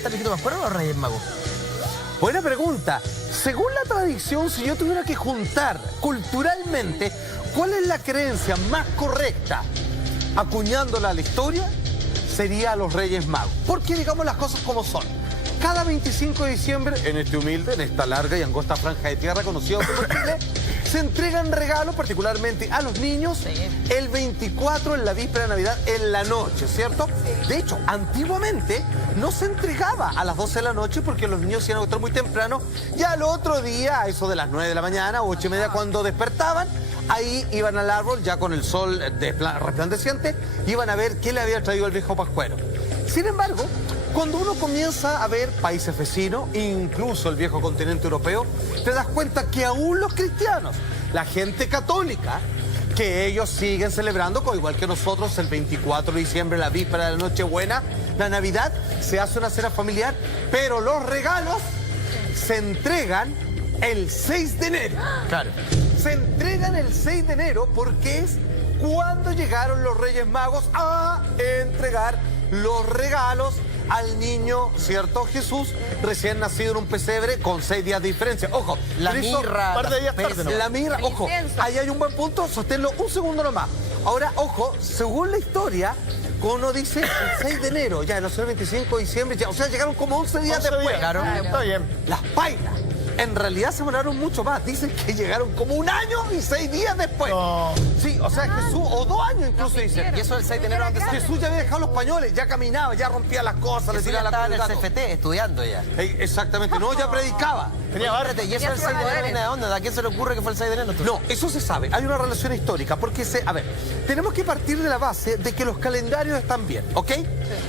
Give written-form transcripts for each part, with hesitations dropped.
Santa, el viejito Pascuero o los Reyes Magos? Buena pregunta. Según la tradición, si yo tuviera que juntar culturalmente, ¿cuál es la creencia más correcta? Acuñándola a la historia, sería los Reyes Magos. Porque digamos las cosas como son. Cada 25 de diciembre, en este humilde, en esta larga y angosta franja de tierra conocida como Chile, se entregan regalos particularmente a los niños el 24 en la víspera de Navidad en la noche, ¿cierto? De hecho, antiguamente no se entregaba a las 12 de la noche porque los niños se iban a acostar muy temprano y al otro día, a eso de las 9 de la mañana, 8 y media, cuando despertaban, ahí iban al árbol ya con el sol resplandeciente, iban a ver qué le había traído el viejo Pascuero. Sin embargo, cuando uno comienza a ver países vecinos, incluso el viejo continente europeo, te das cuenta que aún los cristianos, la gente católica, que ellos siguen celebrando, igual que nosotros, el 24 de diciembre, la víspera de la Nochebuena, la Navidad, se hace una cena familiar, pero los regalos se entregan el 6 de enero. Claro. Se entregan el 6 de enero porque es cuando llegaron los Reyes Magos a entregar los regalos al niño, ¿cierto? Jesús, recién nacido en un pesebre con 6 días de diferencia. Ojo, La mirra, par de días las tarde, pesas. la mirra, El ojo, incienso. ahí hay un buen punto, sosténlo un segundo nomás. Ahora, ojo, según la historia, como uno dice, el 6 de enero, ya nació el 25 de diciembre, ya, o sea, llegaron como 11 días 11 después. días. Claro. Está bien. Las pailas, en realidad se demoraron mucho más. Dicen que llegaron como 1 año y 6 días después. No. Sí, o sea, Jesús, o 2 años incluso dicen. Y eso el 6 de enero antes Jesús ya había dejado los pañoles, ya caminaba, ya rompía las cosas, le Jesús ya tiraba la estaba en el cruz al gato. CFT estudiando ya. Exactamente, no, ya predicaba. Tenía barba. Espérate, ¿y eso el 6 de enero viene de dónde? ¿A quién se le ocurre que fue el 6 de enero? No, eso se sabe, hay una relación histórica, porque a ver, tenemos que partir de la base de que los calendarios están bien, ¿ok?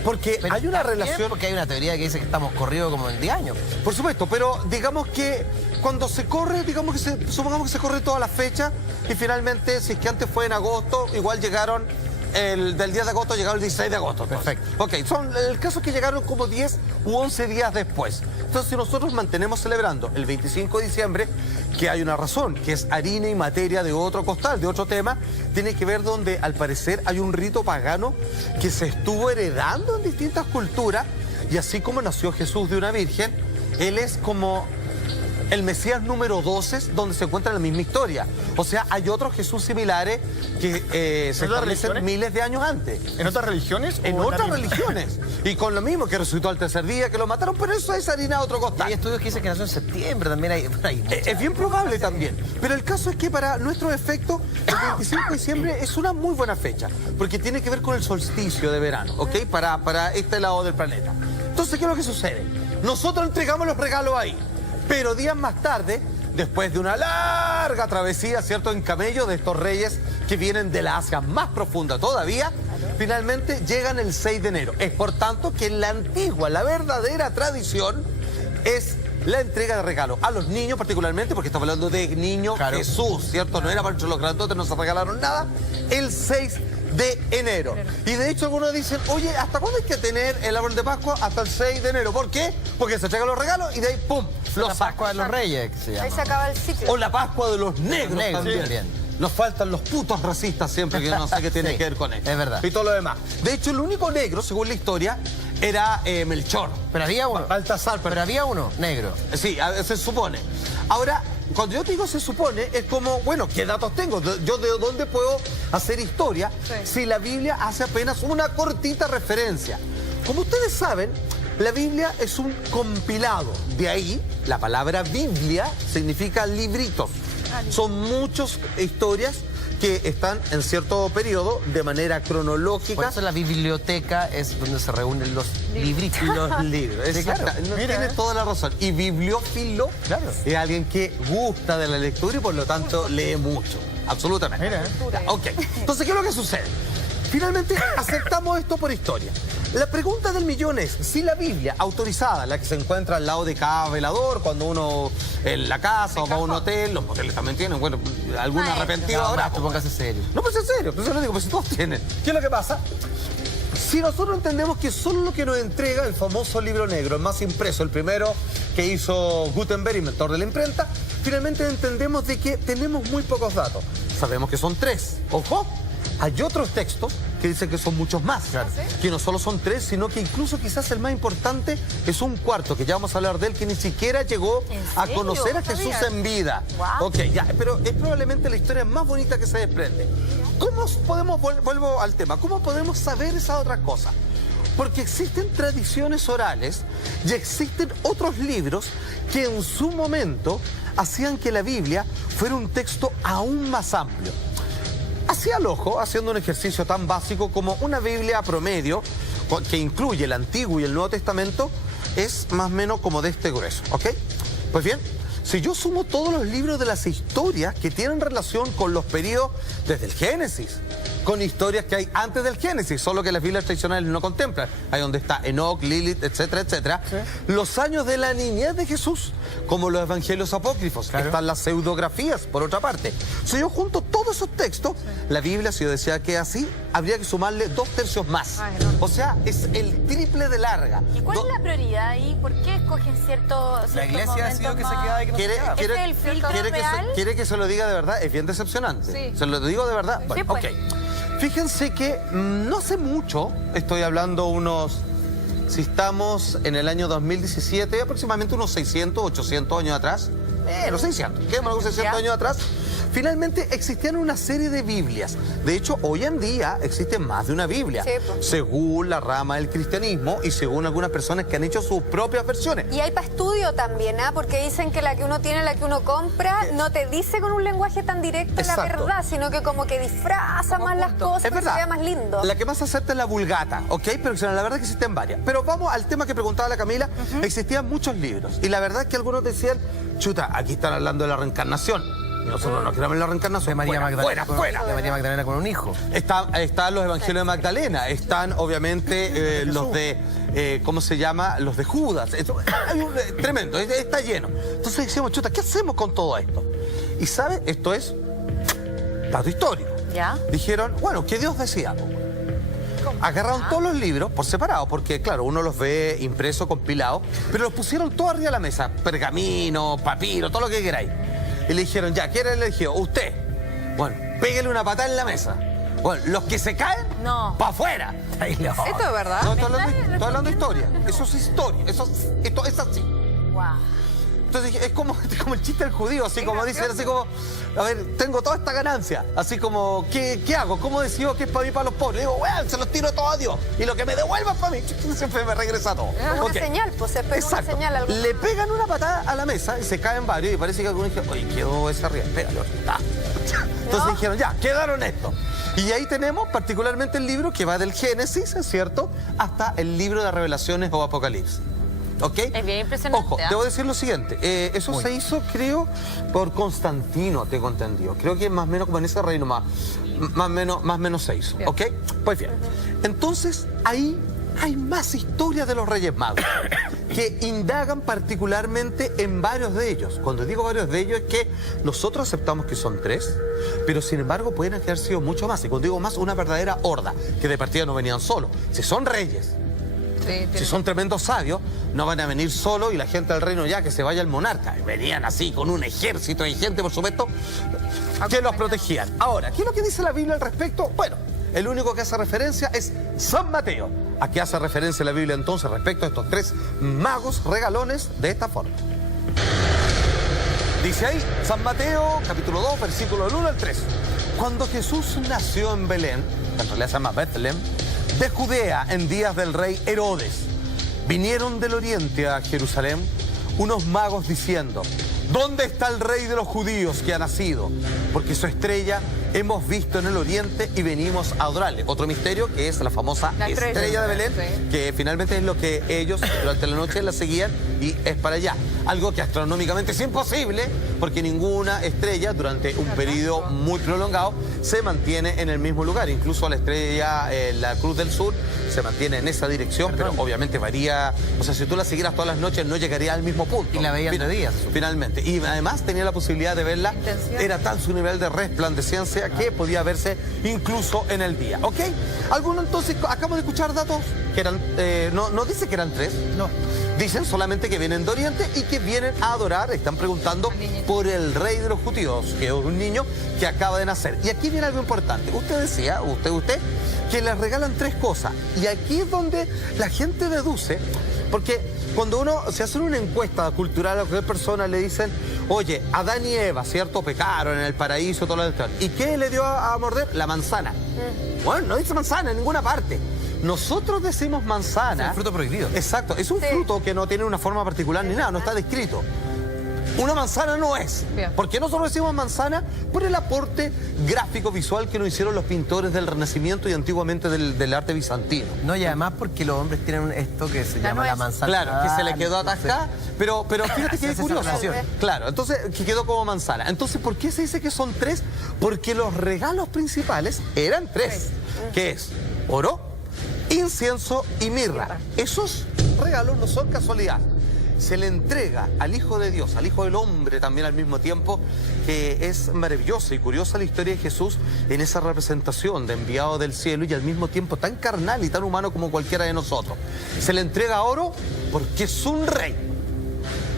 Porque Pero hay una está bien, relación, porque hay una teoría que dice que estamos corridos como en 10 años. por supuesto, pero digamos que cuando se corre, supongamos que se corre toda la fecha y finalmente, si es que antes fue en agosto, igual llegaron, del 10 de agosto llegaron el 16 de agosto. Entonces. Perfecto. Ok, el caso es que llegaron como 10 u 11 días después. Entonces, si nosotros mantenemos celebrando el 25 de diciembre, que hay una razón, que es harina y materia de otro costal, de otro tema, tiene que ver donde al parecer hay un rito pagano que se estuvo heredando en distintas culturas y así como nació Jesús de una virgen, él es como el Mesías número 12, donde se encuentra la misma historia. O sea, hay otros Jesús similares que se otras establecen religiones? miles de años antes. ¿En otras religiones? En o otras la misma? religiones. Y con lo mismo, que resucitó al tercer día, que lo mataron, pero eso es harina de otro Hay costal. estudios que dicen que nació en septiembre, también hay Es bien probable también. Pero el caso es que para nuestros efectos, el 25 de diciembre es una muy buena fecha, porque tiene que ver con el solsticio de verano, ¿ok? Para este lado del planeta. Entonces, ¿qué es lo que sucede? Nosotros entregamos los regalos ahí, pero días más tarde, después de una larga travesía, ¿cierto?, en camello de estos reyes que vienen de la Asia más profunda todavía, finalmente llegan el 6 de enero. Es por tanto que la antigua, la verdadera tradición es la entrega de regalos a los niños particularmente, porque estamos hablando de niño Claro. Jesús, ¿cierto? No era para los grandotes, no se regalaron nada. El 6 de enero. Y de hecho algunos dicen, oye, ¿hasta cuándo hay que tener el árbol de Pascua? Hasta el 6 de enero. ¿Por qué? Porque se entregan los regalos y de ahí, ¡pum!, la los Pascua de sacan. los Reyes, que se llama. Ahí se acaba el ciclo. O la Pascua de los negros, Negros, también. también. Nos faltan los putos racistas siempre, que no sé qué tiene Sí, que ver con eso. es verdad. Y todo lo demás. De hecho, el único negro, según la historia, era Melchor. Pero había uno. Baltasar, Pero había uno, negro. Sí, se supone. Ahora, cuando yo te digo se supone, es como, bueno, ¿qué datos tengo? Yo de dónde puedo hacer historia si la Biblia hace apenas una cortita referencia. Como ustedes saben, la Biblia es un compilado. De ahí, la palabra Biblia significa libritos. Son muchas historias que están en cierto periodo de manera Por cronológica. eso la biblioteca es donde se reúnen los libritos. Los libros, Sí, claro. exacto. No, Mira, tienes toda la razón. Y bibliófilo Claro. es alguien que gusta de la lectura y por lo tanto lee mucho. Absolutamente. Mira. Ok. Entonces, ¿qué es lo que sucede? Finalmente aceptamos esto por historia. La pregunta del millón es, si la Biblia autorizada, la que se encuentra al lado de cada velador, cuando uno en la casa o va a un hotel, los moteles también tienen, bueno, algún Maestro. arrepentido No, ahora. Maestro, póngase serio. No, pues en serio, pues yo lo digo, pues si todos tienen. ¿Qué es lo que pasa? Si nosotros entendemos que solo lo que nos entrega el famoso libro negro, el más impreso, el primero que hizo Gutenberg, inventor de la imprenta, finalmente entendemos de que tenemos muy pocos datos. Sabemos que son 3. Ojo, hay otros textos que dicen que son muchos más. Claro. Que no solo son 3, sino que incluso quizás el más importante es un cuarto, que ya vamos a hablar de él, que ni siquiera llegó a conocer a Jesús en vida. Wow. Ok, ya, pero es probablemente la historia más bonita que se desprende. ¿Cómo podemos, vuelvo al tema, cómo podemos saber esa otra cosa? Porque existen tradiciones orales y existen otros libros que en su momento hacían que la Biblia fuera un texto aún más amplio. Así al ojo, haciendo un ejercicio tan básico como una Biblia promedio, que incluye el Antiguo y el Nuevo Testamento, es más o menos como de este grueso, ¿ok? Pues bien, si yo sumo todos los libros de las historias que tienen relación con los periodos desde el Génesis, con historias que hay antes del Génesis, solo que las Biblias tradicionales no contemplan, ahí donde está Enoch, Lilith, etcétera, etcétera, los años de la niñez de Jesús, como los evangelios apócrifos, están las pseudografías, por otra parte. Si yo junto todos esos textos, la Biblia, si yo decía que así, habría que sumarle 2/3 más. O sea, es el triple de larga. ¿Y cuál es la prioridad ahí? ¿Por qué escogen ciertos La iglesia ha sido que se más- queda y que no se queda. ¿Ese es el filtro real? ¿Quiere que se lo diga de verdad? Es bien decepcionante. Sí. ¿Se lo digo de verdad? Bueno, pues. ok. Fíjense que no hace mucho, estoy hablando si estamos en el año 2017, aproximadamente unos 600, 800 años atrás, los 600, ¿qué más? 600 años atrás, finalmente existían una serie de Biblias. De hecho, hoy en día existen más de una Biblia, Sí, pues. según la rama del cristianismo y según algunas personas que han hecho sus propias versiones. Y hay para estudio también, ¿ah? Porque dicen que la que uno tiene, la que uno compra, no te dice con un lenguaje tan directo la Exacto. verdad, sino que como que disfraza más las cosas, Es para que se verdad. vea más lindo. La que más acepta es la Vulgata, ¿ok? Pero la verdad es que existen varias. Pero vamos al tema que preguntaba la Camila. Existían muchos libros. Y la verdad es que algunos decían, chuta, aquí están hablando de la reencarnación. Y nosotros no creemos en la reencarnación. De María Fuera, Magdalena. fuera. De María Magdalena con un hijo. Están los evangelios de Magdalena. Están, obviamente, los de, ¿cómo se llama? Los de Judas. Tremendo, está lleno. Entonces decíamos, chuta, ¿qué hacemos con todo esto? Y, ¿sabe? Esto es dato histórico. ¿Ya? Dijeron, bueno, que Dios decía. Agarraron todos los libros por separado, porque claro, uno los ve impresos, compilados, pero los pusieron todos arriba de la mesa, pergamino, papiro, todo lo que queráis. Y le dijeron, ya, ¿quién eligió? Usted. Bueno, pégale una patada en la mesa. Bueno, los que se caen, No. para afuera. ¿Esto es verdad? No, estoy hablando de historia. Eso es historia. Esto es así. Wow. Entonces es como el chiste del judío, así como dicen, así como, a ver, tengo toda esta ganancia, así como, ¿qué hago? ¿Cómo decido que es para mí, para los pobres? Le digo, bueno, se los tiro todo a Dios, y lo que me devuelva es para mí, siempre me regresa todo. Es una Ok. señal, pues se pega Exacto. una señal. Algo. Le pegan una patada a la mesa y se caen varios, y parece que algunos dijeron, oye, quedó ese arriba, espéralo, está. Entonces dijeron, ya, quedaron estos. Y ahí tenemos particularmente el libro que va del Génesis, ¿es cierto?, hasta el libro de Revelaciones o Apocalipsis. ¿Ok? Es bien impresionante. Ojo, ¿ah? debo decir lo siguiente. Eso se hizo, creo, por Constantino, tengo entendido. Creo que más o menos como en ese reino más o menos se hizo. Bien. ¿Ok? Pues bien. Entonces, ahí hay más historias de los Reyes Magos que indagan particularmente en varios de ellos. Cuando digo varios de ellos es que nosotros aceptamos que son 3, pero sin embargo pueden haber sido mucho más. Y cuando digo más, una verdadera horda, que de partida no venían solos. Si son reyes, si son tremendos sabios, no van a venir solos y la gente del reino ya que se vaya el monarca. Venían así con un ejército de gente, por supuesto, que los protegían. Ahora, ¿qué es lo que dice la Biblia al respecto? Bueno, el único que hace referencia es San Mateo. ¿A qué hace referencia la Biblia entonces respecto a estos 3 magos regalones? De esta forma. Dice ahí, San Mateo, capítulo 2, versículo del 1 al 3. Cuando Jesús nació en Belén, que en realidad se llama Bethlehem, de Judea en días del rey Herodes, vinieron del oriente a Jerusalén unos magos diciendo, ¿dónde está el rey de los judíos que ha nacido? Porque su estrella hemos visto en el oriente y venimos a adorarle. Otro misterio que es la famosa La estrella de Belén, sí. que finalmente es lo que ellos durante la noche la seguían y es para allá. Algo que astronómicamente es imposible porque ninguna estrella durante un periodo muy prolongado se mantiene en el mismo lugar. Incluso la estrella, la Cruz del Sur, se mantiene en esa dirección, pero obviamente varía. O sea, si tú la siguieras todas las noches no llegaría al mismo punto. Y la veían de día. Finalmente. Y además tenía la posibilidad de verla. Intensidad. Era tal su nivel de resplandecencia sea que podía verse incluso en el día, ¿ok? Algunos entonces, acabo de escuchar datos que eran, no dice que eran 3, No. dicen solamente que vienen de Oriente y que vienen a adorar, están preguntando por el rey de los judíos, que es un niño que acaba de nacer. Y aquí viene algo importante, usted decía, usted, que les regalan 3 cosas, y aquí es donde la gente deduce, porque cuando uno se hace una encuesta cultural a cualquier persona le dicen, oye, Adán y Eva, ¿cierto? Pecaron en el paraíso, todo lo demás. ¿Y qué le dio a morder? La manzana. Bueno, no dice manzana en ninguna parte. Nosotros decimos manzana. Es el fruto prohibido. Exacto, es un fruto que no tiene una forma particular ni nada, no está descrito. Una manzana no es. Bien. ¿Por qué nosotros decimos manzana? Por el aporte gráfico visual que nos hicieron los pintores del Renacimiento y antiguamente del arte bizantino. No, y además porque los hombres tienen esto que se llama la manzana. Claro, que se le quedó atascada, pero fíjate que es esa curioso. relación. Claro, entonces que quedó como manzana. Entonces, ¿por qué se dice que son 3? Porque los regalos principales eran 3, que es oro, incienso y mirra. Esos regalos no son casualidad. Se le entrega al Hijo de Dios, al Hijo del Hombre también al mismo tiempo, que es maravillosa y curiosa la historia de Jesús en esa representación de enviado del cielo y al mismo tiempo tan carnal y tan humano como cualquiera de nosotros. Se le entrega oro porque es un rey.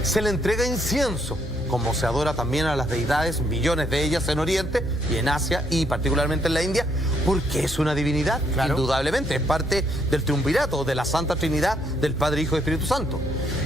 Se le entrega incienso, como se adora también a las deidades, millones de ellas en Oriente y en Asia y particularmente en la India, porque es una divinidad, claro. Indudablemente, es parte del triunvirato, de la Santa Trinidad, del Padre, Hijo y Espíritu Santo.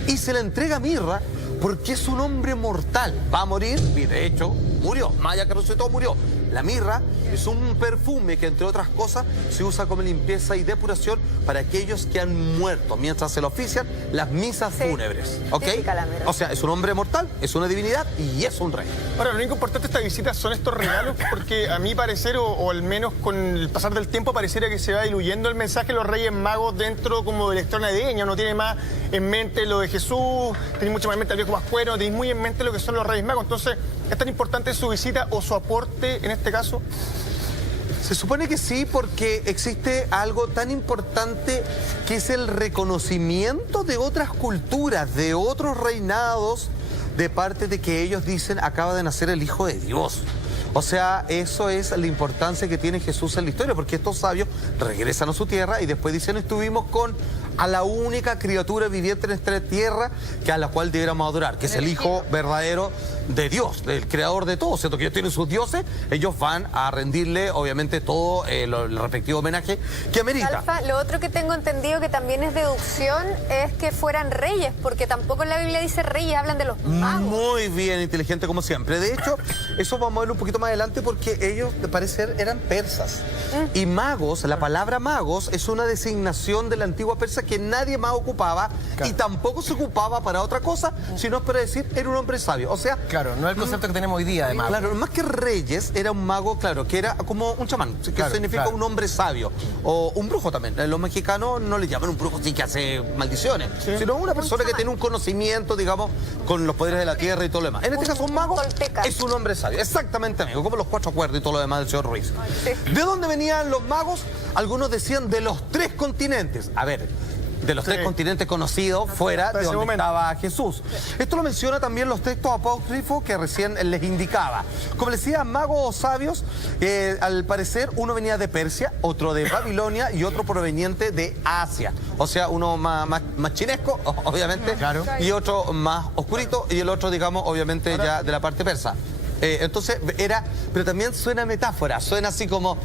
Y se le entrega mirra porque es un hombre mortal, va a morir y de hecho murió, más allá que resucitó, murió. La mirra es un perfume que, entre otras cosas, se usa como limpieza y depuración para aquellos que han muerto mientras se le ofician las misas fúnebres. ¿Ok? Típica la mirra. O sea, es un hombre mortal, es una divinidad y es un rey. Ahora, lo único importante de esta visita son estos regalos, porque a mi parecer, o al menos con el pasar del tiempo, pareciera que se va diluyendo el mensaje de los Reyes Magos dentro como de la historia navideña. Uno tiene más en mente lo de Jesús, tiene mucho más en mente al viejo Pascuero, tiene muy en mente lo que son los Reyes Magos. Entonces, ¿es tan importante su visita o su aporte en este caso? Se supone que sí, porque existe algo tan importante que es el reconocimiento de otras culturas, de otros reinados, de parte de que ellos dicen acaba de nacer el Hijo de Dios. O sea, eso es la importancia que tiene Jesús en la historia, porque estos sabios regresan a su tierra y después dicen, estuvimos con a la única criatura viviente en esta tierra que a la cual debiéramos adorar, que es el Hijo verdadero de Dios, del creador de todo, ¿cierto? Que ellos tienen sus dioses, ellos van a rendirle obviamente todo el respectivo homenaje que amerita. Alfa, lo otro que tengo entendido que también es deducción es que fueran reyes, porque tampoco en la Biblia dice reyes, hablan de los magos. Muy bien, inteligente como siempre. De hecho, eso vamos a verlo un poquito más adelante porque ellos, de parecer, eran persas. Y magos, la palabra magos es una designación de la antigua Persia que nadie más ocupaba y tampoco se ocupaba para otra cosa, sino para decir, era un hombre sabio. O sea, Claro, no es el concepto que tenemos hoy día, además. claro, más que reyes, era un mago, claro, que era como un chamán, que Claro, significa claro. un hombre sabio. O un brujo también. Los mexicanos no le llaman un brujo así que hace maldiciones, sino una persona que tiene un conocimiento, digamos, con los poderes de la tierra y todo lo demás. En este caso, un mago tolteca. es un hombre sabio. Exactamente, amigo, como los 4 acuerdos y todo lo demás del señor Ruiz. Sí. ¿De dónde venían los magos? Algunos decían de los 3 continentes. A ver, de los 3 continentes conocidos fuera de ese donde momento. estaba Jesús. Esto lo menciona también los textos apócrifos que recién les indicaba. Como les decía, magos o sabios, al parecer uno venía de Persia, otro de Babilonia y otro proveniente de Asia. O sea, uno más chinesco, obviamente, Claro. y otro más oscurito y el otro, digamos, obviamente ya de la parte persa. Entonces era, pero también suena metáfora, suena así como,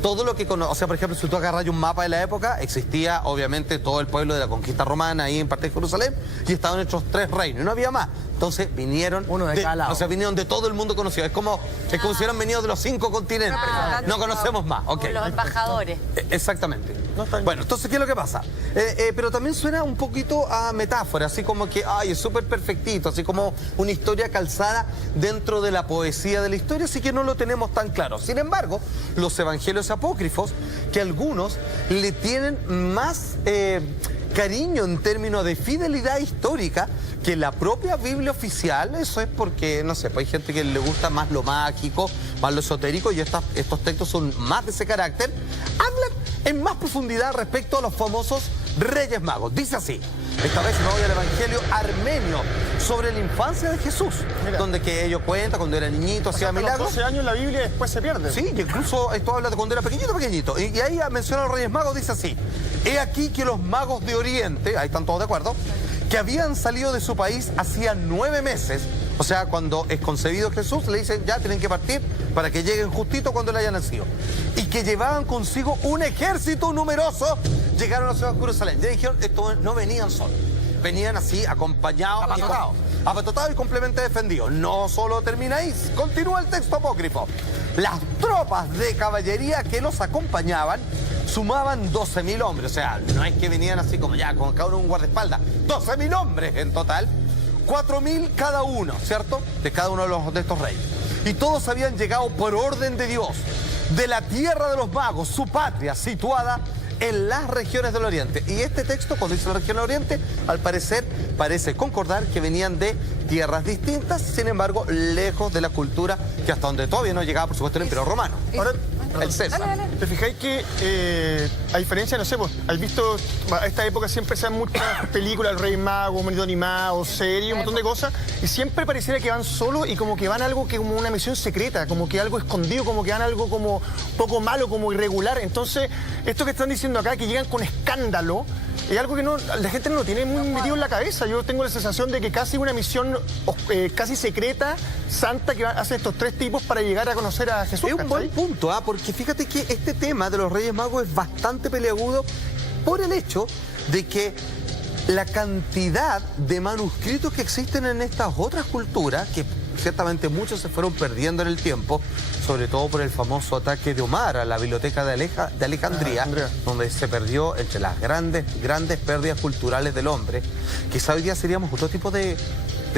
todo lo que o sea, por ejemplo, si tú agarras un mapa de la época, existía obviamente todo el pueblo de la conquista romana ahí en parte de Jerusalén y estaban estos 3 reinos, y no había más. Entonces vinieron Uno de cada lado. o sea, vinieron de todo el mundo conocido. Es como si hubieran venido de los 5 continentes. No conocemos más, ok. Los embajadores. Exactamente. No está bien. Bueno, entonces, ¿qué es lo que pasa? Pero también suena un poquito a metáfora, así como que, es súper perfectito, así como una historia calzada dentro de la poesía de la historia, así que no lo tenemos tan claro. Sin embargo, los evangelios apócrifos, que algunos le tienen más cariño en términos de fidelidad histórica que la propia Biblia oficial, eso es porque, no sé, pues hay gente que le gusta más lo mágico, más lo esotérico, y estos textos son más de ese carácter, hablan en más profundidad respecto a los famosos Reyes Magos. Dice así, esta vez me voy al Evangelio armenio sobre la infancia de Jesús, Mira. donde que ellos cuentan cuando era niñito, hacía Hasta los milagros. 12 años la Biblia después se pierde. Sí, y incluso esto habla de cuando era pequeñito. Y ahí menciona a los Reyes Magos, dice así, he aquí que los magos de Oriente, ahí están todos de acuerdo, que habían salido de su país hacía 9 meses, o sea, cuando es concebido Jesús, le dicen ya tienen que partir para que lleguen justito cuando él haya nacido. Y que llevaban consigo un ejército numeroso, llegaron a la ciudad de Jerusalén. Ya dijeron, estos no venían solos, venían así acompañados, apatotados y completamente defendidos. No solo termina ahí, continúa el texto apócrifo. Las tropas de caballería que los acompañaban sumaban 12.000 hombres, o sea, no es que venían así como ya, con cada uno un guardaespaldas, 12.000 hombres en total, 4.000 cada uno, ¿cierto? De cada uno de estos reyes. Y todos habían llegado por orden de Dios, de la tierra de los magos, su patria situada en las regiones del Oriente. Y este texto, cuando dice la región del Oriente, al parecer parece concordar que venían de tierras distintas, sin embargo, lejos de la cultura que hasta donde todavía no llegaba, por supuesto, el Imperio Romano. Ahora, El César. ¿te fijáis que, a diferencia, no sé, pues, has visto, a esta época siempre se dan muchas películas, el Rey Mago, monito animado, series, un montón de cosas, y siempre pareciera que van solos y como que van a algo que como una misión secreta, como que algo escondido, como que van a algo como poco malo, como irregular. Entonces, esto que están diciendo acá, que llegan con escándalo, es algo que la gente no lo tiene muy metido en la cabeza. Yo tengo la sensación de que casi una misión casi secreta, santa, que hacen estos 3 tipos para llegar a conocer a Jesús. Es un buen ¿cachai? punto, porque fíjate que este tema de los Reyes Magos es bastante peleagudo por el hecho de que la cantidad de manuscritos que existen en estas otras culturas, que ciertamente muchos se fueron perdiendo en el tiempo, sobre todo por el famoso ataque de Omar a la biblioteca de Alejandría, donde se perdió entre las grandes pérdidas culturales del hombre. Quizá hoy día seríamos otro tipo de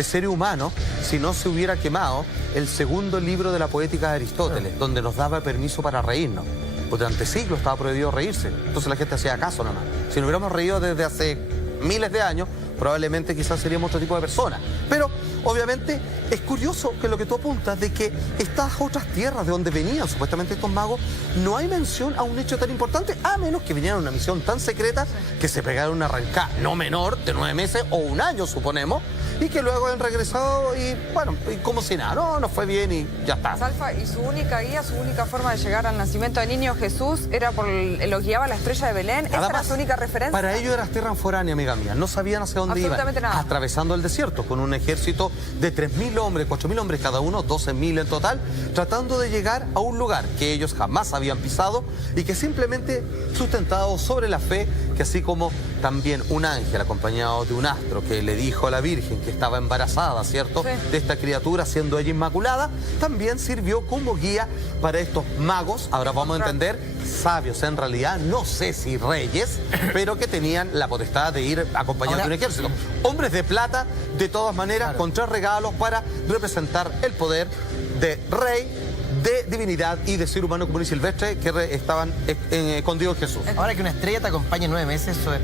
ser humano si no se hubiera quemado el segundo libro de la poética de Aristóteles, donde nos daba permiso para reírnos. Porque durante siglos estaba prohibido reírse, entonces la gente hacía caso nada más. Si nos hubiéramos reído desde hace miles de años, probablemente quizás seríamos otro tipo de personas. Pero obviamente es curioso que lo que tú apuntas de que estas otras tierras de donde venían supuestamente estos magos, no hay mención a un hecho tan importante, a menos que vinieran a una misión tan secreta que se pegaron una arrancada no menor de 9 meses o 1 año, suponemos, y que luego han regresado y bueno, y como si nada, no fue bien y ya está. Salfa, y su única guía, su única forma de llegar al nacimiento del niño Jesús era lo guiaba la estrella de Belén. Nada ¿Esa era más. su única referencia? Para ellos era tierra foránea, amiga mía. No sabían hacia dónde iban. Absolutamente nada. Atravesando el desierto con un ejército de 3.000 hombres, 4.000 hombres cada uno, 12.000 en total, tratando de llegar a un lugar que ellos jamás habían pisado y que simplemente sustentado sobre la fe, que así como también un ángel acompañado de un astro que le dijo a la Virgen que estaba embarazada, ¿cierto?, Sí. de esta criatura, siendo ella inmaculada, también sirvió como guía para estos magos, ahora vamos a entender, sabios en realidad, no sé si reyes, pero que tenían la potestad de ir acompañando un ejército. Hombres de plata, de todas maneras, con 3 regalos para representar el poder de rey, de divinidad y de ser humano común y silvestre que estaban escondidos en Jesús. Ahora que una estrella te acompañe 9 meses, eso es...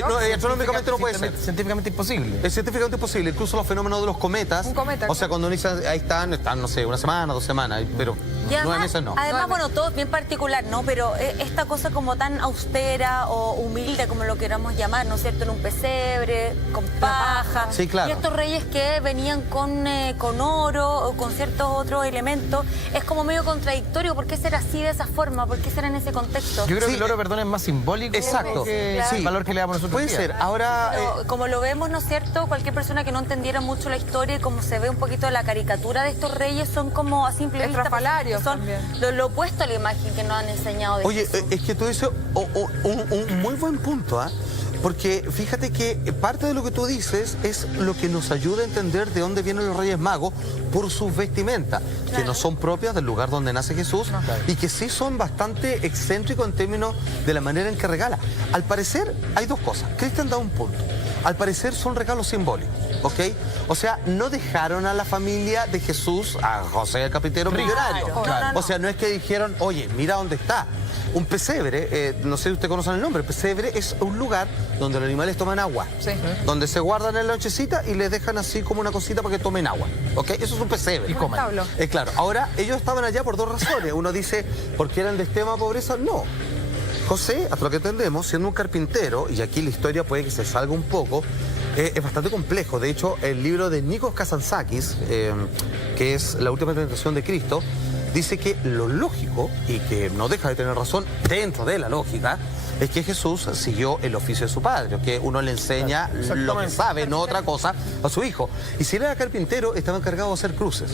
No, astronómicamente no puede ser. Científicamente imposible. Es científicamente imposible, incluso los fenómenos de los cometas. Un cometa, o sea, cuando uno dice, ahí están, no sé, 1 semana, 2 semanas, pero Y 9 meses no. Además, bueno, todo es bien particular, ¿no? Pero esta cosa como tan austera o humilde, como lo queramos llamar, ¿no es cierto? En un pesebre, con paja. Sí, claro. Y estos reyes que venían con oro o con ciertos otros elementos, es como medio contradictorio. ¿Por qué ser así de esa forma? ¿Por qué ser en ese contexto? Yo creo que el oro, perdón, es más simbólico Exacto. que Sí. el valor que le damos nosotros. Puede hoy día. ser. Ahora, Pero, como lo vemos, ¿no es cierto? Cualquier persona que no entendiera mucho la historia y como se ve un poquito la caricatura de estos reyes, son como a simple vista Estrafalarios son también. lo opuesto a la imagen que nos han enseñado de oye, Jesús. es que tú dices un muy buen punto, ¿ah? Porque fíjate que parte de lo que tú dices es lo que nos ayuda a entender de dónde vienen los Reyes Magos por sus vestimentas, que no son propias del lugar donde nace Jesús y que sí son bastante excéntricos en términos de la manera en que regala. Al parecer hay 2 cosas. Cristian da un punto. Al parecer son regalos simbólicos, ¿ok? O sea, no dejaron a la familia de Jesús, a José el carpintero millonario. Claro. O sea, no es que dijeron, oye, mira dónde está. Un pesebre, no sé si ustedes conocen el nombre, el pesebre es un lugar donde los animales toman agua, Sí. donde se guardan en la nochecita y les dejan así como una cosita para que tomen agua, ¿ok? Eso es un pesebre. Y coman. Establo. Claro, ahora ellos estaban allá por 2 razones. Uno dice, ¿porque eran de extrema pobreza? No. José, hasta lo que entendemos, siendo un carpintero, y aquí la historia puede que se salga un poco, es bastante complejo. De hecho, el libro de Nikos Kazantzakis, que es La última tentación de Cristo, dice que lo lógico, y que no deja de tener razón dentro de la lógica, es que Jesús siguió el oficio de su padre, que uno le enseña lo que sabe, no otra cosa, a su hijo. Y si él era carpintero, estaba encargado de hacer cruces,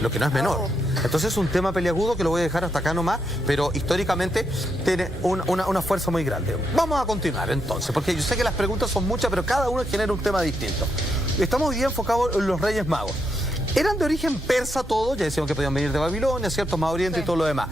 lo que no es menor. Entonces es un tema peliagudo que lo voy a dejar hasta acá nomás, pero históricamente tiene una fuerza muy grande. Vamos a continuar entonces, porque yo sé que las preguntas son muchas, pero cada uno genera un tema distinto. Estamos hoy día enfocados en los Reyes Magos. Eran de origen persa todos, ya decíamos que podían venir de Babilonia, ¿cierto? Más oriente y todo lo demás.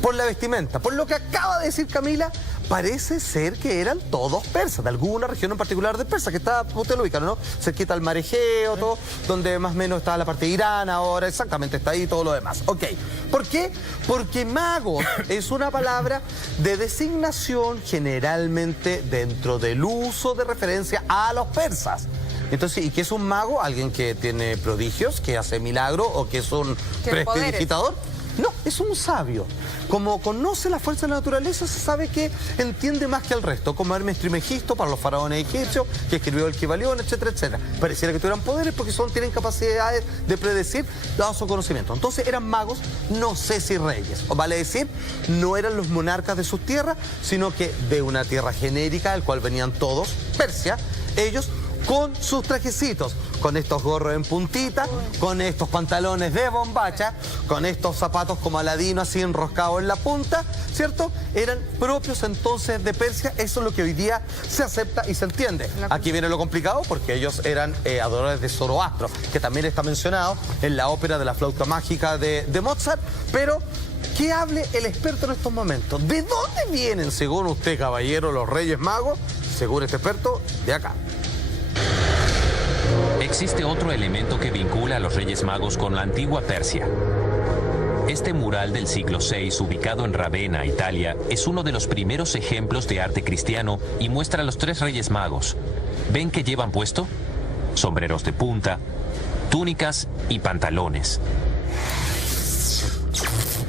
Por la vestimenta, por lo que acaba de decir Camila, parece ser que eran todos persas, de alguna región en particular de Persia, que está, usted lo ubica, ¿no? Cerquita al mar Egeo, todo, donde más o menos está la parte de Irán ahora, exactamente, está ahí todo lo demás. Ok, ¿por qué? Porque magos es una palabra de designación generalmente dentro del uso de referencia a los persas. Entonces, ¿y qué es un mago? ¿Alguien que tiene prodigios, que hace milagros o que es un prestidigitador? No, es un sabio. Como conoce la fuerza de la naturaleza, se sabe que entiende más que el resto, como Hermes Trismegisto para los faraones egipcios, que escribió el Kybalión, etcétera, etcétera. Pareciera que tuvieran poderes porque tienen capacidades de predecir, dado su conocimiento. Entonces eran magos, no sé si reyes, o vale decir, no eran los monarcas de sus tierras, sino que de una tierra genérica, del cual venían todos, Persia, ellos con sus trajecitos, con estos gorros en puntita, con estos pantalones de bombacha, con estos zapatos como Aladino así enroscados en la punta, ¿cierto? Eran propios entonces de Persia, eso es lo que hoy día se acepta y se entiende. Aquí viene lo complicado porque ellos eran adoradores de Zoroastro, que también está mencionado en la ópera de la flauta mágica de Mozart, pero que hable el experto en estos momentos. ¿De dónde vienen, según usted, caballero, los Reyes Magos? Según este experto, de acá. Existe otro elemento que vincula a los Reyes Magos con la antigua Persia. Este mural del siglo VI, ubicado en Ravenna, Italia, es uno de los primeros ejemplos de arte cristiano y muestra a los tres Reyes Magos. ¿Ven que llevan puesto? Sombreros de punta, túnicas y pantalones.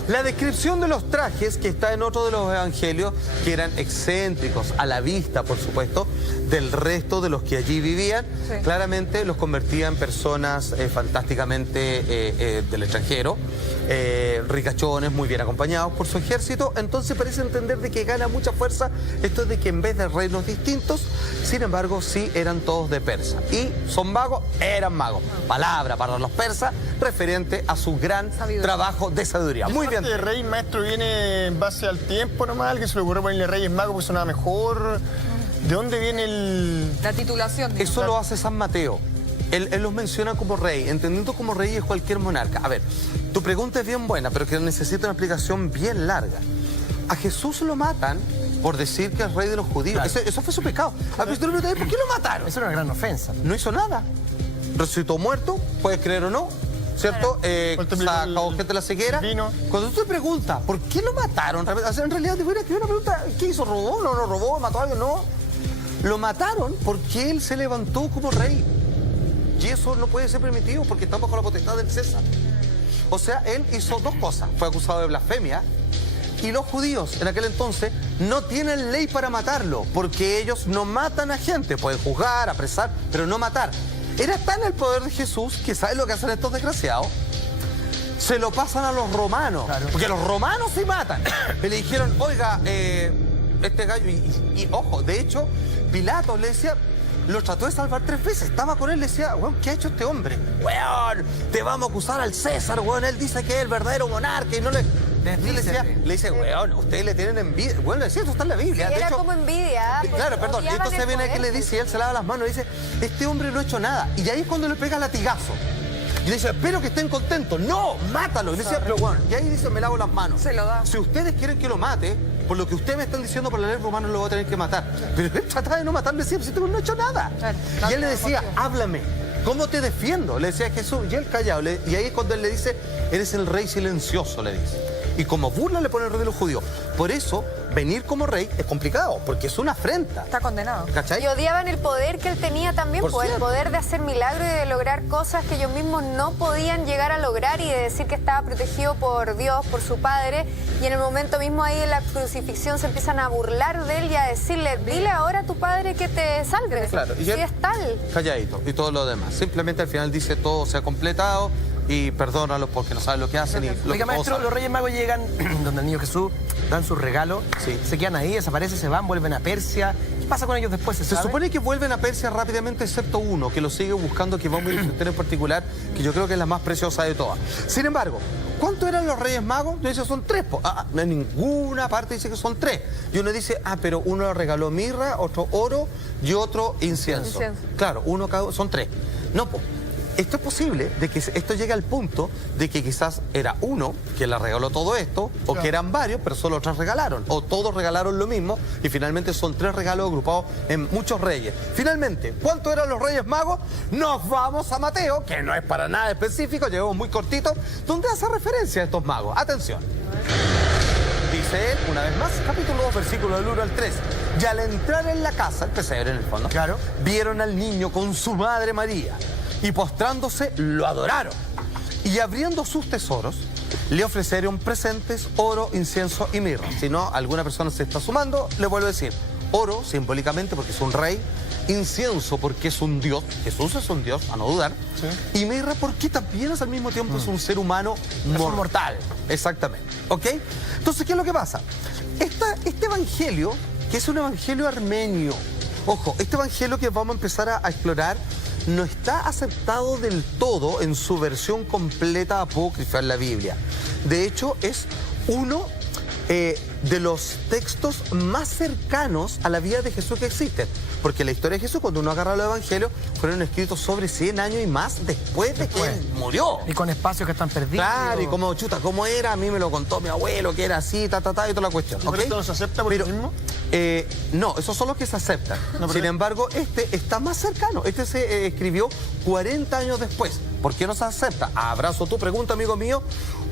La descripción de los trajes que está en otro de los evangelios, que eran excéntricos a la vista, por supuesto, del resto de los que allí vivían, claramente los convertía en personas fantásticamente del extranjero, ricachones, muy bien acompañados por su ejército. Entonces parece entender de que gana mucha fuerza esto de que en vez de reinos distintos, sin embargo, sí eran todos de Persia. Y son magos, eran magos. Palabra para los persas referente a su gran trabajo de sabiduría. Muy bien. ¿El rey maestro viene en base al tiempo nomás? ¿Alguien se le ocurrió ponerle Reyes Magos porque sonaba mejor? ¿De dónde viene la titulación? Digamos. Eso lo hace San Mateo. Él los menciona como rey, entendiendo como rey es cualquier monarca. A ver, tu pregunta es bien buena, pero que necesita una explicación bien larga. A Jesús lo matan por decir que es rey de los judíos. Claro. Eso fue su pecado. A ver, ¿por qué lo mataron? Eso era una gran ofensa. No hizo nada. Resucitó muerto, puedes creer o no, ¿cierto? Sacó gente de la ceguera. Cuando tú te preguntas, ¿por qué lo mataron? En realidad te voy a escribir una pregunta, ¿qué hizo? ¿Robó? ¿No robó? ¿Mató a alguien? No. Lo mataron porque él se levantó como rey. Y eso no puede ser permitido porque están bajo la potestad del César. O sea, él hizo dos cosas. Fue acusado de blasfemia. Y los judíos en aquel entonces no tienen ley para matarlo, porque ellos no matan a gente. Pueden juzgar, apresar, pero no matar. Era tan el poder de Jesús que ¿saben lo que hacen estos desgraciados? Se lo pasan a los romanos. Claro. Porque los romanos se matan. Y le dijeron, oiga, este gallo... Y ojo, de hecho, Pilato le decía... Lo trató de salvar 3 veces, estaba con él, le decía, weón, ¿qué ha hecho este hombre? Weón, te vamos a acusar al César, weón, él dice que es el verdadero monarca y no le... Le dice, weón, ustedes le tienen envidia. Weón, le decía, esto está en la Biblia. Sí, de era hecho, como envidia. Claro, perdón, entonces viene que le dice, y él se lava las manos y dice, este hombre no ha hecho nada. Y ahí es cuando le pega latigazo. Y le dice, espero que estén contentos. No, mátalo. Y le dice, pero bueno, y ahí dice, me lavo las manos. Se lo da. Si ustedes quieren que lo mate, por lo que ustedes me están diciendo por la ley romana, lo voy a tener que matar. Pero él trataba de no matarlo, decía, si no he hecho nada. Y él le decía, háblame, ¿cómo te defiendo? Le decía Jesús, y él callado. Y ahí es cuando él le dice, eres el rey silencioso, le dice. y como burla le ponen el rey de los judíos. Por eso, venir como rey es complicado, porque es una afrenta. Está condenado. ¿Cachai? Y odiaban el poder que él tenía también, Por pues, el cierto. poder de hacer milagros y de lograr cosas que ellos mismos no podían llegar a lograr y de decir que estaba protegido por Dios, por su padre. Y en el momento mismo ahí en la crucifixión se empiezan a burlar de él y a decirle, dile ahora a tu padre que te salve. Claro, y si él- es tal. Calladito y todo lo demás. Simplemente al final dice todo se ha completado y perdónalos porque no saben lo que hacen. Y lo Oiga, que maestro, todos los saben. Reyes Magos llegan donde el niño Jesús, dan sus regalos, Sí. se quedan ahí, desaparecen, se van, vuelven a Persia. ¿Qué pasa con ellos después? ¿Se Se sabe? supone que vuelven a Persia rápidamente, excepto uno, que lo sigue buscando, que va a una historia en particular, que yo creo que es la más preciosa de todas. Sin embargo, ¿cuántos eran los Reyes Magos? Yo dice, son 3. No en ninguna parte dice que son 3. Y uno dice, pero uno le regaló mirra, otro oro y otro incienso. Claro, uno cada uno, son 3. No, po. Esto es posible de que esto llegue al punto de que quizás era uno que le regaló todo esto, o que eran varios, pero solo 3 regalaron, o todos regalaron lo mismo, y finalmente son 3 regalos agrupados en muchos reyes. Finalmente, ¿cuántos eran los Reyes Magos? Nos vamos a Mateo, que no es para nada específico, llegamos muy cortito, donde hace referencia a estos magos. Atención. Dice él, una vez más, capítulo 2, versículo del 1 al 3. Y al entrar en la casa, el pesebre en el fondo, Claro. vieron al niño con su madre María y postrándose lo adoraron. Y abriendo sus tesoros, le ofrecieron presentes, oro, incienso y mirra. Si no, alguna persona se está sumando, le vuelvo a decir, oro simbólicamente porque es un rey, incienso porque es un dios, Jesús es un dios, a no dudar, y mirra porque también al mismo tiempo es un ser humano mortal. Exactamente, ¿ok? Entonces, ¿qué es lo que pasa? Este evangelio, que es un evangelio armenio, ojo, este evangelio que vamos a empezar a explorar, no está aceptado del todo en su versión completa apócrifa en la Biblia. De hecho, es uno de los textos más cercanos a la vida de Jesús que existen. Porque la historia de Jesús, cuando uno agarra los evangelios, fueron escritos sobre 100 años y más después de que él murió. Y con espacios que están perdidos. Claro, y como, chuta, ¿cómo era? A mí me lo contó mi abuelo, que era así, y toda la cuestión. ¿Pero ¿ok? esto no se acepta por Pero, lo mismo? no, esos son los que se aceptan. No, pero- Sin embargo, este está más cercano. Este se escribió 40 años después. ¿Por qué no se acepta? Abrazo tu pregunta, amigo mío,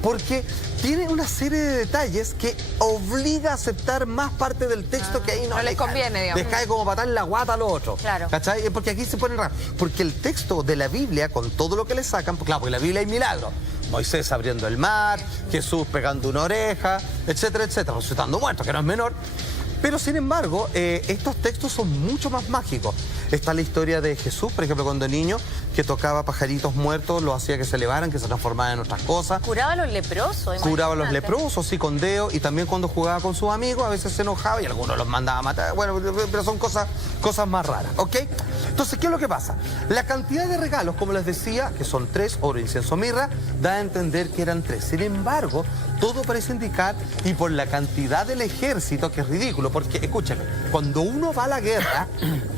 porque tiene una serie de detalles que obliga a aceptar más parte del texto que ahí no no les le conviene, digamos. Les cae como patar en la guata a los otros. Claro. ¿Cachai? Porque aquí se pone raro. Porque el texto de la Biblia, con todo lo que le sacan, pues claro, porque en la Biblia hay milagros. Moisés abriendo el mar, Jesús pegando una oreja, etcétera, etcétera, resucitando muertos, que no es menor. Pero sin embargo, estos textos son mucho más mágicos. Está la historia de Jesús, por ejemplo, cuando niño, que tocaba pajaritos muertos, los hacía que se elevaran, que se transformaban en otras cosas. Curaba a los leprosos. Curaba a los imagínate. leprosos, sí, con dedo, y también cuando jugaba con sus amigos, a veces se enojaba y algunos los mandaba a matar. Bueno, pero son cosas más raras, ¿ok? Entonces, ¿qué es lo que pasa? La cantidad de regalos, como les decía, que son 3, oro, incienso, mirra, da a entender que eran 3. Sin embargo, todo parece indicar, y por la cantidad del ejército, que es ridículo, porque, escúchame, cuando uno va a la guerra,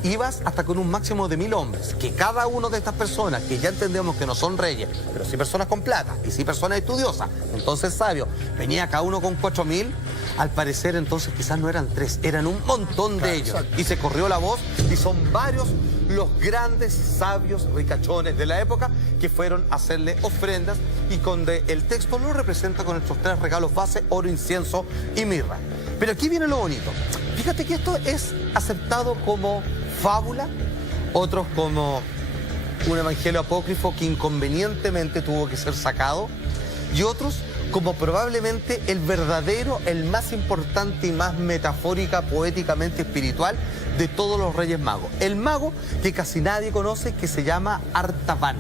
ibas hasta con un máximo de 1000 hombres, que cada uno de estas personas, que ya entendemos que no son reyes, pero sí personas con plata, y sí personas estudiosas, entonces sabios, venía cada uno con 4000, al parecer entonces quizás no eran 3, eran un montón de ellos, y se corrió la voz, y son varios los grandes sabios ricachones de la época que fueron a hacerle ofrendas, y donde el texto lo representa con estos 3 regalos base, oro, incienso y mirra. Pero aquí viene lo bonito. Fíjate que esto es aceptado como fábula, otros como un evangelio apócrifo que inconvenientemente tuvo que ser sacado, y otros como probablemente el verdadero, el más importante y más metafórica, poéticamente espiritual de todos los Reyes Magos. El mago que casi nadie conoce, que se llama Artaban,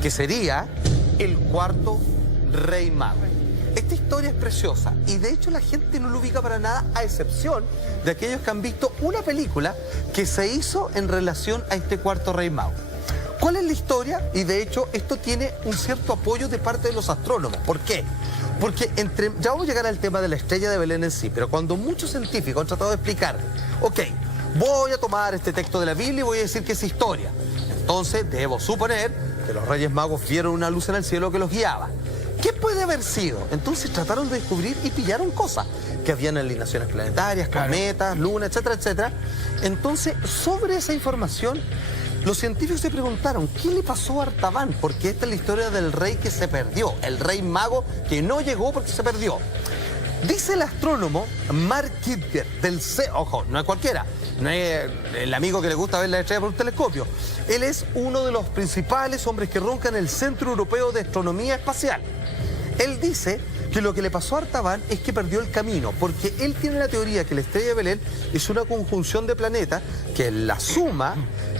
que sería el 4º Rey Mago. Esta historia es preciosa y de hecho la gente no lo ubica para nada, a excepción de aquellos que han visto una película que se hizo en relación a este 4º Rey Mago. ¿Cuál es la historia? Y de hecho esto tiene un cierto apoyo de parte de los astrónomos. ¿Por qué? Porque ya vamos a llegar al tema de la estrella de Belén en sí, pero cuando muchos científicos han tratado de explicar, ok, voy a tomar este texto de la Biblia y voy a decir que es historia. Entonces debo suponer que los Reyes Magos vieron una luz en el cielo que los guiaba. ¿Qué puede haber sido? Entonces trataron de descubrir y pillaron cosas, que habían alineaciones planetarias, cometas, luna, etcétera, etcétera. Entonces, sobre esa información, los científicos se preguntaron, ¿qué le pasó a Artaban? Porque esta es la historia del rey que se perdió, el rey mago que no llegó porque se perdió. Dice el astrónomo Mark Kidder del ojo, no es cualquiera, no es el amigo que le gusta ver la estrella por un telescopio. Él es uno de los principales hombres que roncan el Centro Europeo de Astronomía Espacial. Él dice que lo que le pasó a Artaban es que perdió el camino, porque él tiene la teoría que la estrella de Belén es una conjunción de planetas que en la suma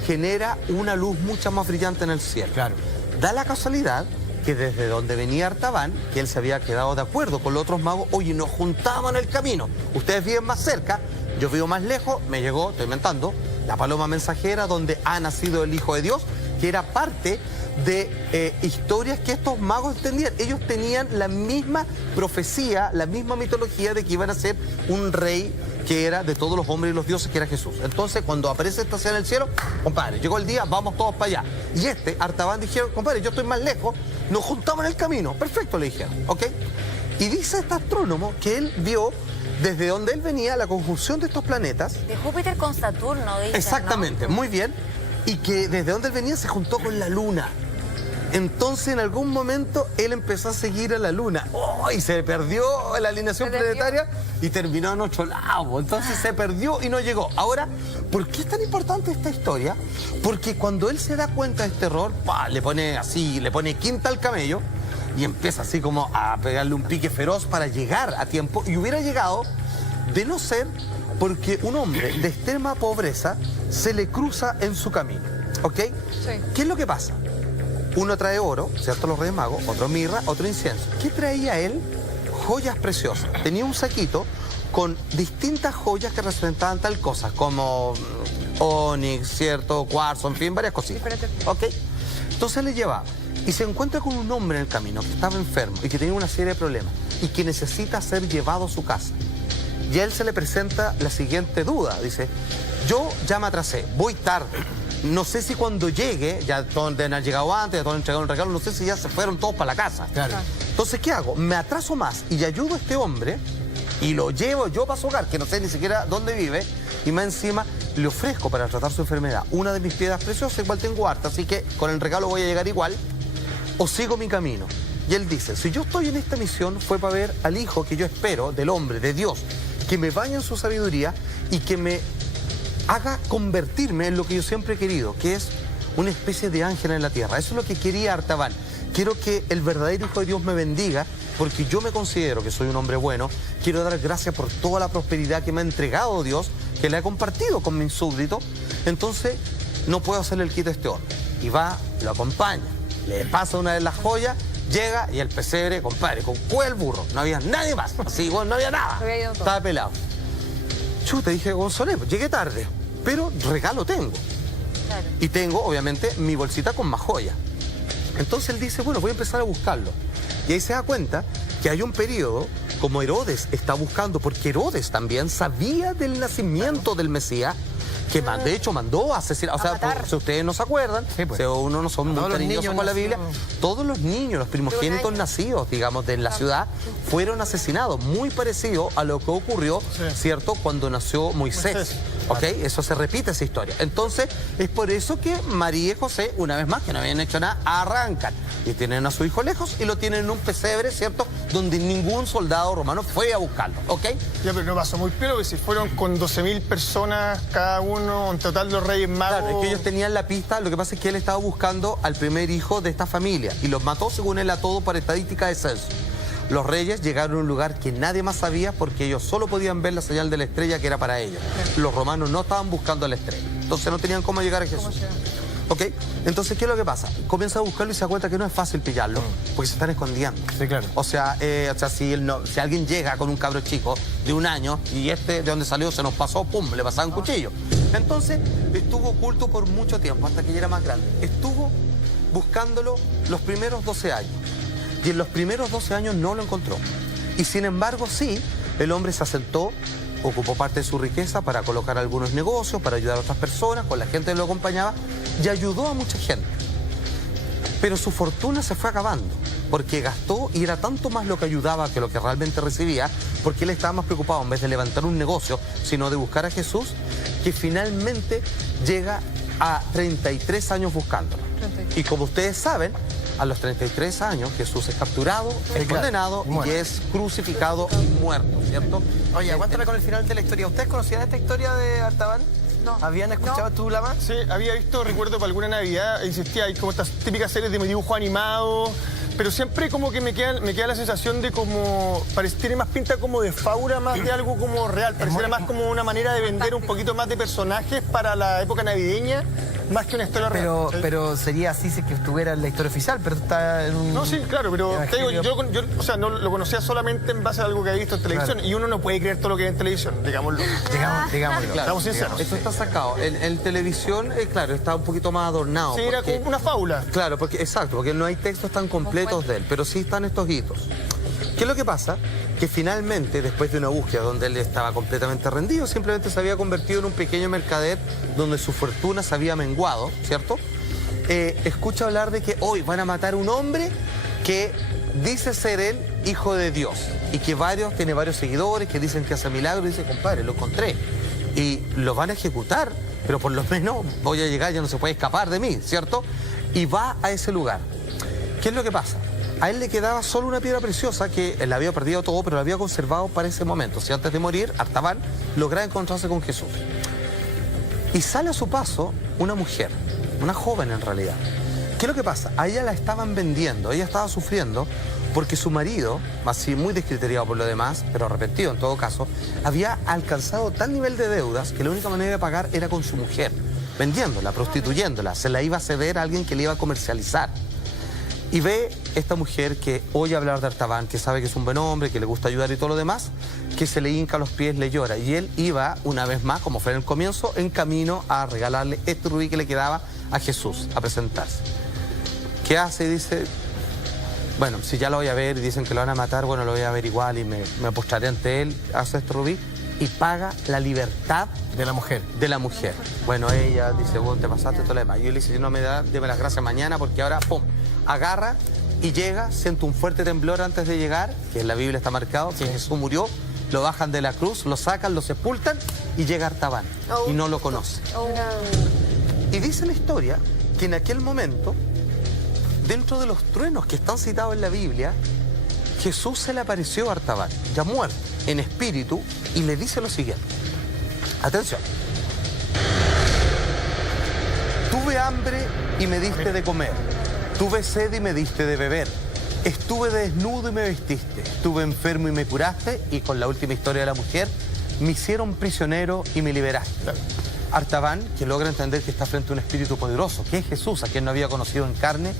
genera una luz mucho más brillante en el cielo. Claro. Da la casualidad que desde donde venía Artaban, que él se había quedado de acuerdo con los otros magos, oye, nos juntamos en el camino. Ustedes viven más cerca, yo vivo más lejos, me llegó, estoy inventando, la paloma mensajera donde ha nacido el Hijo de Dios, que era parte de historias que estos magos entendían. Ellos tenían la misma profecía, la misma mitología de que iban a ser un rey que era de todos los hombres y los dioses, que era Jesús. Entonces, cuando aparece esta escena en el cielo, compadre, llegó el día, vamos todos para allá. Y Artaban dijeron, compadre, yo estoy más lejos, nos juntamos en el camino. Perfecto, le dijeron, ¿ok? Y dice este astrónomo que él vio desde donde él venía la conjunción de estos planetas. De Júpiter con Saturno, dice. Exactamente, muy bien. Y que desde donde él venía se juntó con la luna. Entonces, en algún momento, él empezó a seguir a la luna. ¡Oh! Y se perdió la alineación planetaria y terminó en otro lado. Entonces, se perdió y no llegó. Ahora, ¿por qué es tan importante esta historia? Porque cuando él se da cuenta de este error, ¡pah! Le pone quinta al camello y empieza así como a pegarle un pique feroz para llegar a tiempo. Y hubiera llegado de no ser porque un hombre de extrema pobreza se le cruza en su camino. ¿Ok? Sí. ¿Qué es lo que pasa? Uno trae oro, ¿cierto? Los Reyes Magos, otro mirra, otro incienso. ¿Qué traía él? Joyas preciosas. Tenía un saquito con distintas joyas que representaban tal cosa, como onix, ¿cierto? Cuarzo, en fin, varias cositas. Diferentes. ¿Ok? Entonces él le llevaba y se encuentra con un hombre en el camino que estaba enfermo y que tenía una serie de problemas y que necesita ser llevado a su casa. Y a él se le presenta la siguiente duda. Dice, yo ya me atrasé, voy tarde. No sé si cuando llegue, ya todos deben haber llegado antes, ya todos entregaron el regalo, no sé si ya se fueron todos para la casa. Claro. Entonces, ¿qué hago? Me atraso más y ayudo a este hombre y lo llevo yo para su hogar, que no sé ni siquiera dónde vive, y más encima le ofrezco para tratar su enfermedad una de mis piedras preciosas, igual tengo harta, así que con el regalo voy a llegar igual, o sigo mi camino. Y él dice, si yo estoy en esta misión fue para ver al hijo que yo espero, del hombre, de Dios, que me bañe en su sabiduría y que me haga convertirme en lo que yo siempre he querido, que es una especie de ángel en la tierra. Eso es lo que quería Artaban. Quiero que el verdadero Hijo de Dios me bendiga, porque yo me considero que soy un hombre bueno. Quiero dar gracias por toda la prosperidad que me ha entregado Dios, que le ha compartido con mis súbditos. Entonces, no puedo hacerle el quito a este hombre. Y va, lo acompaña, le pasa una de las joyas, llega y el pesebre, compadre, con el burro. No había nadie más. Así, bueno, no había nada. Había ido todo. Estaba pelado. Chuta, dije, González, llegué tarde, pero regalo tengo. Claro. Y tengo, obviamente, mi bolsita con más joyas. Entonces él dice, bueno, voy a empezar a buscarlo. Y ahí se da cuenta que hay un periodo, como Herodes está buscando, porque Herodes también sabía del nacimiento del Mesías, que de hecho mandó a asesinar, o sea, si ustedes no se acuerdan, Sí, pues. si uno no son muy Todos los cariñosos niños con la Biblia, nacidos. todos los niños, los primogénitos nacidos, digamos, de la ciudad, fueron asesinados, muy parecido a lo que ocurrió, ¿cierto?, cuando nació Moisés. ¿Ok? Eso se repite, esa historia. Entonces, es por eso que María y José, una vez más, que no habían hecho nada, arrancan y tienen a su hijo lejos y lo tienen en un pesebre, ¿cierto?, donde ningún soldado romano fue a buscarlo. ¿Ok? Ya, pero no pasó muy pelo, que si fueron con 12.000 personas cada uno, en total los Reyes Magos. Claro, es que ellos tenían la pista, lo que pasa es que él estaba buscando al primer hijo de esta familia y los mató, según él, a todos para estadística de censo. Los reyes llegaron a un lugar que nadie más sabía porque ellos solo podían ver la señal de la estrella que era para ellos. Los romanos no estaban buscando la estrella, entonces no tenían cómo llegar a Jesús. ¿Ok? Entonces, ¿qué es lo que pasa? Comienza a buscarlo y se da cuenta que no es fácil pillarlo porque se están escondiendo. Sí, claro. O sea, si alguien llega con un cabro chico de 1 año y de donde salió se nos pasó, pum, le pasaba un cuchillo. Entonces, estuvo oculto por mucho tiempo hasta que ya era más grande. Estuvo buscándolo los primeros 12 años. Y en los primeros 12 años no lo encontró. Y sin embargo, sí, el hombre se asentó, ocupó parte de su riqueza para colocar algunos negocios, para ayudar a otras personas, con la gente que lo acompañaba, y ayudó a mucha gente. Pero su fortuna se fue acabando, porque gastó y era tanto más lo que ayudaba que lo que realmente recibía, porque él estaba más preocupado en vez de levantar un negocio, sino de buscar a Jesús, que finalmente llega a 33 años buscándolo. Y como ustedes saben, A los 33 años Jesús es capturado, es condenado y es crucificado y muerto, ¿cierto? Oye, aguántame con el final de la historia. ¿Ustedes conocían esta historia de Artaban? No. ¿Habían escuchado tú, Lama? Sí, había visto, recuerdo para alguna Navidad, existía hay como estas típicas series de dibujo animado, pero siempre como que me queda la sensación de como, tiene más pinta como de fábula, más de algo como real, pareciera más como una manera de vender un poquito más de personajes para la época navideña, más que una historia real. ¿Sí? Pero sería así si que estuviera en la historia oficial, pero está en un... No, sí, claro, pero te digo, yo o sea, no lo conocía solamente en base a algo que había visto en televisión, y uno no puede creer todo lo que ve en televisión, digámoslo. Digámoslo. Claro, Estamos sinceros. esto está sacado. En televisión, claro, está un poquito más adornado. Sí, era como una fábula. Claro, exacto, porque no hay textos tan completos de él, pero sí están estos hitos. ¿Qué es lo que pasa? Que finalmente, después de una búsqueda donde él estaba completamente rendido, simplemente se había convertido en un pequeño mercader donde su fortuna se había menguado, ¿cierto? Escucha hablar de que hoy van a matar a un hombre que dice ser él hijo de Dios y que tiene varios seguidores que dicen que hace milagros y dice, compadre, lo encontré. Y lo van a ejecutar, pero por lo menos voy a llegar, ya no se puede escapar de mí, ¿cierto? Y va a ese lugar. ¿Qué es lo que pasa? A él le quedaba solo una piedra preciosa que él había perdido todo, pero la había conservado para ese momento. Si antes de morir, Artaban logra encontrarse con Jesús. Y sale a su paso una mujer, una joven en realidad. ¿Qué es lo que pasa? A ella la estaban vendiendo, ella estaba sufriendo porque su marido, así muy descriteriado por lo demás, pero arrepentido en todo caso, había alcanzado tal nivel de deudas que la única manera de pagar era con su mujer, vendiéndola, prostituyéndola, se la iba a ceder a alguien que le iba a comercializar. Y ve esta mujer que oye hablar de Artaban, que sabe que es un buen hombre, que le gusta ayudar y todo lo demás, que se le hinca a los pies, le llora. Y él iba, una vez más, como fue en el comienzo, en camino a regalarle este rubí que le quedaba a Jesús, a presentarse. ¿Qué hace? Dice, bueno, si ya lo voy a ver y dicen que lo van a matar, bueno, lo voy a ver igual y me postraré ante él, hace este rubí y paga la libertad de la mujer. De la mujer. Bueno, ella dice, bueno, te pasaste todo lo demás. Y él dice, si no me da, deme las gracias mañana porque ahora, pum, agarra y llega, siente un fuerte temblor antes de llegar, que en la Biblia está marcado, que Jesús murió, lo bajan de la cruz, lo sacan, lo sepultan y llega Artaban y no lo conoce. Y dice la historia que en aquel momento, dentro de los truenos que están citados en la Biblia, Jesús se le apareció a Artaban, ya muerto, en espíritu, y le dice lo siguiente. Atención. Tuve hambre y me diste de comer. Tuve sed y me diste de beber. Estuve desnudo y me vestiste. Estuve enfermo y me curaste. Y con la última historia de la mujer, me hicieron prisionero y me liberaste. Artaban, que logra entender que está frente a un espíritu poderoso, que es Jesús, a quien no había conocido en carne,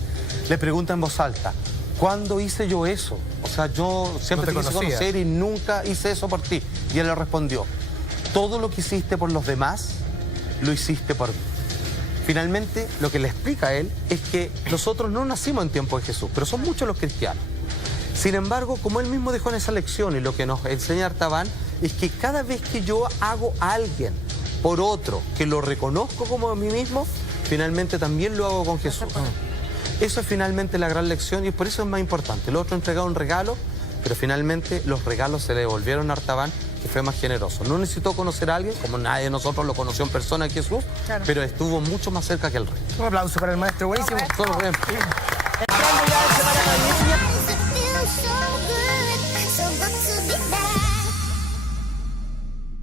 le pregunta en voz alta, ¿cuándo hice yo eso? O sea, yo siempre te quise conocer y nunca hice eso por ti. Y él le respondió, todo lo que hiciste por los demás, lo hiciste por mí. Finalmente, lo que le explica a él es que nosotros no nacimos en tiempo de Jesús, pero son muchos los cristianos. Sin embargo, como él mismo dejó en esa lección y lo que nos enseña Artaban, es que cada vez que yo hago a alguien por otro, que lo reconozco como a mí mismo, finalmente también lo hago con Jesús. Eso es finalmente la gran lección y por eso es más importante. El otro entregaba un regalo, pero finalmente los regalos se le devolvieron a Artaban, que fue más generoso. No necesitó conocer a alguien, como nadie de nosotros lo conoció en persona, Jesús, pero estuvo mucho más cerca que el rey. Un aplauso para el maestro, buenísimo. Solo bien. Entrando ya